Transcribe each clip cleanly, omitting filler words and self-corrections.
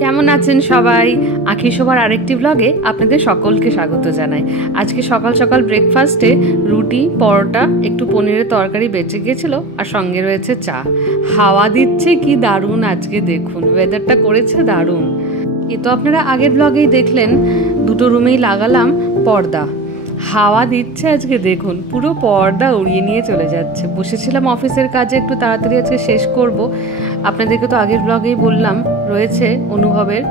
কেমন আছেন সবাই? আঁখি শোভার আরেকটি ব্লগে আপনাদের সকলকে স্বাগত জানাই। আজকে সকাল সকাল ব্রেকফাস্টে রুটি, পরোটা, একটু পনিরের তরকারি বেঁচে গিয়েছিল আর সঙ্গে রয়েছে চা। হাওয়া দিচ্ছে কি দারুণ! আজকে দেখুন ওয়েদারটা করেছে দারুণ। এ তো আপনারা আগের ব্লগেই দেখলেন, দুটো রুমেই লাগালাম পর্দা। হাওয়া দিচ্ছে আজকে দেখুন, পুরো পর্দা উড়িয়ে নিয়ে চলে যাচ্ছে। বসেছিলাম অফিসের কাজে, একটু তাড়াতাড়ি আজকে শেষ করব। আপনাদেরকে তো আগের ব্লগেই বললাম রয়েছে অনুভবের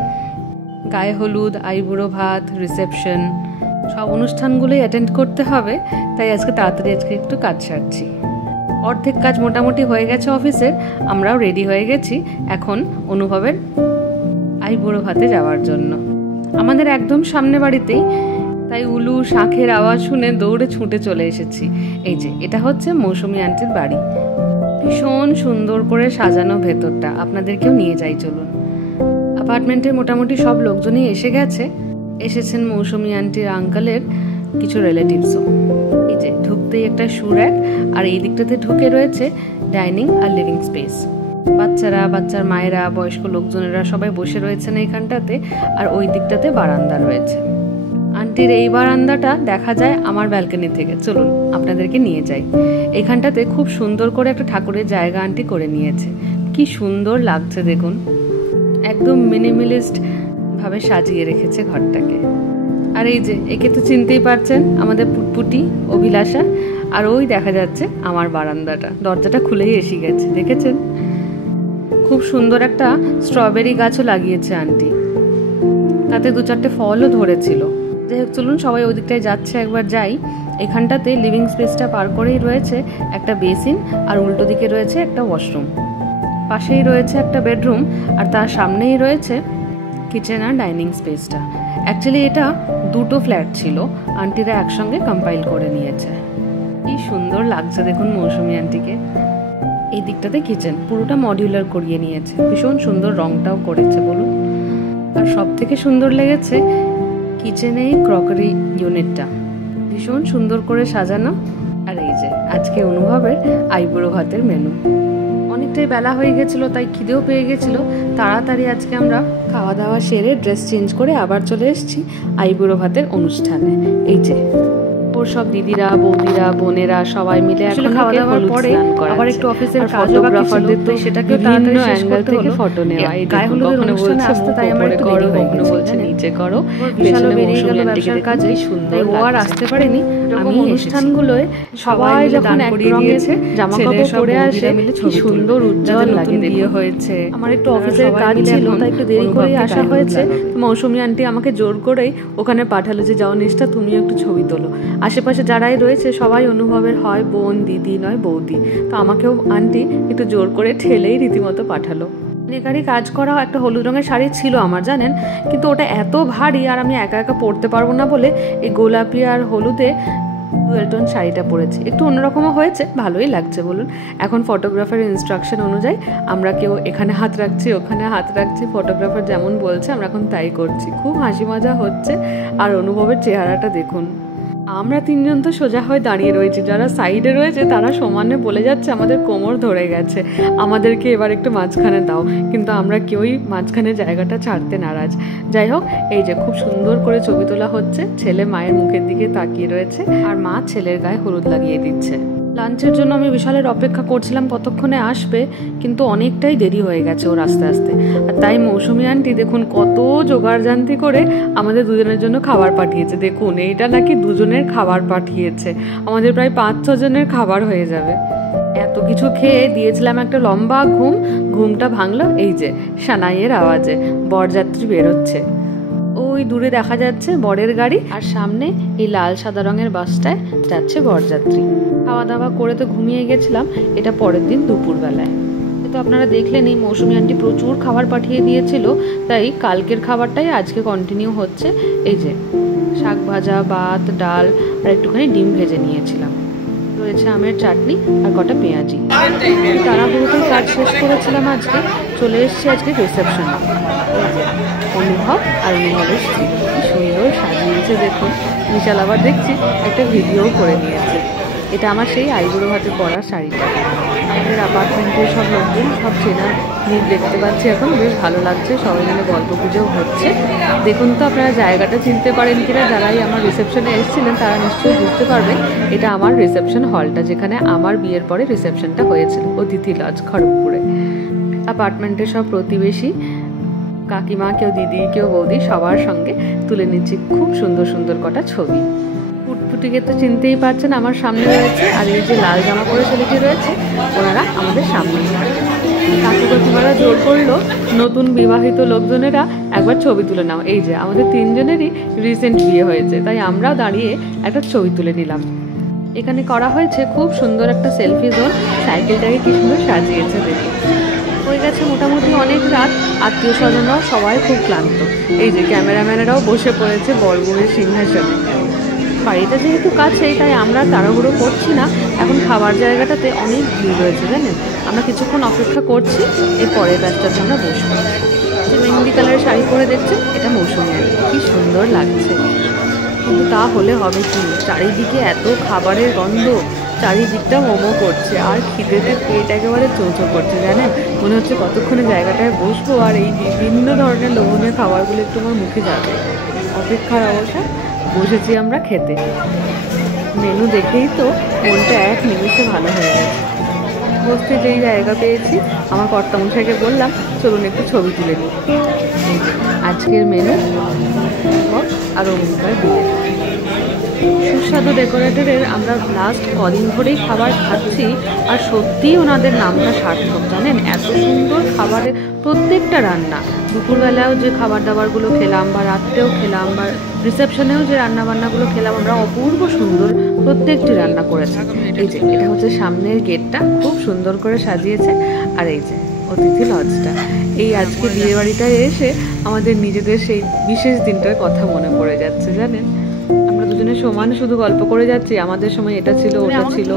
গায়ে হলুদ, আইবুড়ো ভাত, রিসেপশন, সব অনুষ্ঠানগুলোই অ্যাটেন্ড করতে হবে, তাই আজকে তাড়াতাড়ি একটু কাজ সারছি। অর্ধেক কাজ মোটামুটি হয়ে গেছে অফিসের, আমরাও রেডি হয়ে গেছি এখন অনুভবের আইবুড়ো ভাতে যাওয়ার জন্য। আমাদের একদম সামনে বাড়িতেই, তাই উলু শাঁখের আওয়াজ শুনে দৌড়ে ছুটে চলে এসেছি। এই যে এটা হচ্ছে মৌসুমী আন্টির বাড়ি, ভীষণ সুন্দর করে সাজানো ভেতরটা। আপনাদেরকেও নিয়ে যাই চলুন। অ্যাপার্টমেন্টের মোটামুটি সব লোকজনই এসে গেছে। এসেছেন মৌসুমী আন্টির আঙ্কেলের কিছু রিলেটিভসও। এই যে ঢুকতেই একটা শু র্যাক, আর এই দিকটাতে ঢুকে রয়েছে ডাইনিং আর লিভিং স্পেস। বাচ্চারা, বাচ্চার মায়েরা, বয়স্ক লোকজনেরা সবাই বসে রয়েছেন এইখানটাতে, আর ওই দিকটাতে বারান্দা রয়েছে। আন্টির এই বারান্দাটা দেখা যায় আমার ব্যালকনি থেকে। চলুন আপনাদেরকে নিয়ে যাই। এখানটাতে খুব সুন্দর করে একটা ঠাকুরের জায়গা আন্টি করে নিয়েছে। কি সুন্দর লাগছে দেখুন, একদম মিনিমালিস্ট ভাবে সাজিয়ে রেখেছে ঘরটাকে। আর এই যে একে তো চিনতেই পারছেন, আমাদের পুটপুটি অভিলাষা। আর ওই দেখা যাচ্ছে আমার বারান্দাটা, দরজাটা খুলেই এসে গেছে, দেখেছেন? খুব সুন্দর একটা স্ট্রবেরি গাছও লাগিয়েছে আন্টি, তাতে 2-4টে ফলও ধরেছিল। যাই হোক চলুন, সবাই ওই দিকটায় যাচ্ছে, একবার যাই। এখানটাতে লিভিং স্পেসটা পার করেই রয়েছে একটা বেসিন, আর উল্টো দিকে রয়েছে একটা ওয়াশরুম, পাশেই রয়েছে একটা বেডরুম, আর তার সামনেই রয়েছে কিচেন আর ডাইনিং স্পেসটা। অ্যাকচুয়ালি এটা দুটো ফ্ল্যাট ছিল, আন্টিরা একসঙ্গে কম্পাইল করে নিয়েছে। কি সুন্দর লাগছে দেখুন মৌসুমী আন্টিকে। এই দিকটাতে কিচেন পুরোটা মডিউলার করিয়ে নিয়েছে, ভীষণ সুন্দর রংটাও করেছে বলুন। আর সব থেকে সুন্দর লেগেছে কিচেনে এই ক্রকারি ইউনিটটা, ভীষণ সুন্দর করে সাজানো। আর এই যে আজকে অনুভবের আইবুড়ো ভাতের মেনু। অনেকটাই বেলা হয়ে গেছিল, তাই খিদেও পেয়ে গেছিল। তাড়াতাড়ি আজকে আমরা খাওয়া দাওয়া সেরে ড্রেস চেঞ্জ করে আবার চলে এসেছি আইবুড়ো ভাতের অনুষ্ঠানে। এই যে ওর সব দিদিরা, বৌদিরা, বোনেরা সবাই মিলে এখন খাওয়া দাওয়ার পরে আবার একটু অফিসের ফটোগ্রাফারদের তো সেটাকেও তাড়াতাড়ি শেষ করতে হলো। ফটো নেওয়া, এই গায়ে হলুদের অনুষ্ঠানে আসতে তাই আমরা একটু দেরি হয়ে গেছে, বলছে নিচে করো, পেছনে বেরিয়ে গেল ব্যবসার কাজে। সুন্দর ও আর আসতে পারেনি। আমি অনুষ্ঠানগুলোয় সবাই যখন এক রঙের জামা কাপড় পরে আসে, কি সুন্দর উজ্জ্বল লাগে। বিয়ে হয়েছে, আমার একটু অফিসের কাজ ছিল, তাই একটু দেরি করে আসা হয়েছে। মৌসুমী আন্টি আমাকে জোর করেই ওখানে পাঠালো যে যাও নিষ্ঠা, তুমি একটু ছবি তোলো। আশেপাশে যারাই রয়েছে সবাই অনুভবের হয় বোন, দিদি নয় বৌদি। তো আমাকেও আন্টি একটু জোর করে ঠেলেই রীতিমতো পাঠালো। নেকারি কাজ করা একটা হলুদ রঙের শাড়ি ছিল আমার, জানেন, কিন্তু ওটা এত ভারী আর আমি একা একা পরতে পারবো না বলে এই গোলাপি আর হলুদে ডুয়েল টোন শাড়িটা পরেছি। একটু অন্যরকমও হয়েছে, ভালোই লাগছে বলুন। এখন ফটোগ্রাফারের ইনস্ট্রাকশন অনুযায়ী আমরা কেউ এখানে হাত রাখছি, ওখানে হাত রাখছি, ফটোগ্রাফার যেমন বলছে আমরা এখন তাই করছি। খুব হাসি মজা হচ্ছে। আর অনুভবের চেহারাটা দেখুন। আমরা তিনজন তো সোজা হয়ে দাঁড়িয়ে রয়েছি, যারা সাইডে রয়েছে তারা সমানে বলে যাচ্ছে আমাদের কোমর ধরে গেছে, আমাদেরকে এবার একটু মাঝখানে দাও। কিন্তু আমরা কেউই মাঝখানে জায়গাটা ছাড়তে নারাজ। যাই হোক, এই যে খুব সুন্দর করে ছবি তোলা হচ্ছে। ছেলে মায়ের মুখের দিকে তাকিয়ে রয়েছে, আর মা ছেলের গায়ে হলুদ লাগিয়ে দিচ্ছে। লাঞ্চের জন্য আমি বিশালের অপেক্ষা করছিলাম কতক্ষণে আসবে, কিন্তু অনেকটাই দেরি হয়ে গেছে ওর আস্তে আস্তে। আর তাই মৌসুমী আন্টি দেখুন কত জোগাড়জান্তি করে আমাদের দুজনের জন্য খাবার পাঠিয়েছে। দেখুন এইটা নাকি দুজনের খাবার পাঠিয়েছে, আমাদের প্রায় 5-6 জনের খাবার হয়ে যাবে। এত কিছু খেয়ে দিয়েছিলাম একটা লম্বা ঘুম, ঘুমটা ভাঙলো এই যে সানাইয়ের আওয়াজে। বরযাত্রী বেরোচ্ছে, ওই দূরে দেখা যাচ্ছে বরের গাড়ি, আর সামনে এই লাল সাদা রঙের বাসটায় যাচ্ছে বরযাত্রী। খাওয়া দাওয়া করে তো ঘুমিয়ে গেছিলাম, এটা পরের দিন দুপুরবেলায়। তো আপনারা দেখলেনই মৌসুমী আন্টি প্রচুর খাবার পাঠিয়ে দিয়েছিল, তাই কালকের খাবারটাই আজকে কন্টিনিউ হচ্ছে। এই যে শাক ভাজা, ভাত, ডাল আর একটুখানি ডিম ভেজে নিয়েছিলাম, রয়েছে আমের চাটনি আর কটা পেঁয়াজি। তাড়াহুড়োতে কাজ শেষ করেছিলাম আজকে, চলে এসেছি আজকে রিসেপশনে। অনুভব আর অনুভবের স্ত্রী কি সুন্দর সাজিয়েছে দেখুন। বিশাল আবার দেখছি একটা ভিডিও করে নিয়েছে। এটা আমার সেই আইবুড়ো ভাতে পরা শাড়িটা। আমাদের অ্যাপার্টমেন্টের সব লোকজন সব চেনা দেখতে পাচ্ছি, এখন বেশ ভালো লাগছে, সবাই মিলে গল্প গুজব হচ্ছে। দেখুন তো আপনারা জায়গাটা চিনতে পারেন কিনা, যারাই আমার রিসেপশনে এসেছিলেন তারা নিশ্চয়ই বুঝতে পারবেন এটা আমার রিসেপশন হলটা, যেখানে আমার বিয়ের পরে রিসেপশনটা হয়েছিল অতিথি লজ খড়গপুরে। অ্যাপার্টমেন্টের সব প্রতিবেশী, কাকিমা, কেউ দিদি, কেউ বৌদি, সবার সঙ্গে তুলে নিচ্ছি খুব সুন্দর সুন্দর কটা ছবি। ফুটফুটিকে তো চিনতেই পারছেন, আমার সামনে রয়েছে, আর এই যে লাল জামা পরে ছেলেটি রয়েছে ওনারা আমাদের সামনেই থাকে। কাকু কাকিমারা জোর করলো নতুন বিবাহিত লোকজনেরা একবার ছবি তুলে নাও। এই যে আমাদের তিনজনেরই রিসেন্ট বিয়ে হয়েছে, তাই আমরাও দাঁড়িয়ে একটা ছবি তুলে নিলাম। এখানে করা হয়েছে খুব সুন্দর একটা সেলফি জোন, সাইকেলটাকে কি সুন্দর সাজিয়েছে দেখি। হয়ে গেছে মোটামুটি অনেক রাত, আত্মীয় স্বজনরাও সবাই খুব ক্লান্ত। এই যে ক্যামেরাম্যানেরাও বসে পড়েছে বরগুমের সিংহাসনে। বাড়িটা যেহেতু কাছেই তাই আমরা তাড়াহুড়ো করছি না, এখন খাবার জায়গাটাতে অনেক ভিড় রয়েছে জানেন। আমরা কিছুক্ষণ অপেক্ষা করছি, এর পরের ব্যাচটার জন্য বসবো। যে মেহেন্দি কালারের শাড়ি পরে দেখছেন এটা মৌসুমি, কি সুন্দর লাগছে। কিন্তু তা হলে হবে কি, চারিদিকে এত খাবারের গন্ধ, চারিদিকটা মোমো করছে, আর খিদেতে পেট একেবারে চৌচো করছে জানেন। মনে হচ্ছে কতক্ষণে জায়গাটায় বসবো আর এই বিভিন্ন ধরনের লোভনীয় খাবারগুলো একটু আমার মুখে যাবে। অপেক্ষার অবস্থা, বসেছি আমরা খেতে। মেনু দেখেই তো মনটা এক নিমিষে ভালো হয়ে গেছে। বসতে যেই জায়গা পেয়েছি আমার কর্তামশাইকে বললাম চলুন একটু ছবি তুলে নিই। আজকের মেনু আর অমুকার বিয়ে। সুস্বাদু ডেকোরেটরের আমরা লাস্ট কদিন ধরেই খাবার খাচ্ছি, আর সত্যিই ওনাদের নামটা সার্থক জানেন। এত সুন্দর খাবারের প্রত্যেকটা রান্না, দুপুরবেলাও যে খাবার দাবারগুলো খেলাম বা রাত্রেও খেলাম বা রিসেপশনেও যে রান্নাবান্নাগুলো খেলাম, আমরা অপূর্ব সুন্দর প্রত্যেকটি রান্না করেছি। এই যে এটা হচ্ছে সামনের গেটটা, খুব সুন্দর করে সাজিয়েছে। আর এই যে অতিথি লজটা, এই আজকে বিয়ে বাড়িটায় এসে আমাদের নিজেদের সেই বিশেষ দিনটার কথা মনে পড়ে যাচ্ছে জানেন। আমরা দুজনে সমান শুধু গল্প করে যাচ্ছি, আমাদের সময় এটা ছিল ওটা ছিল।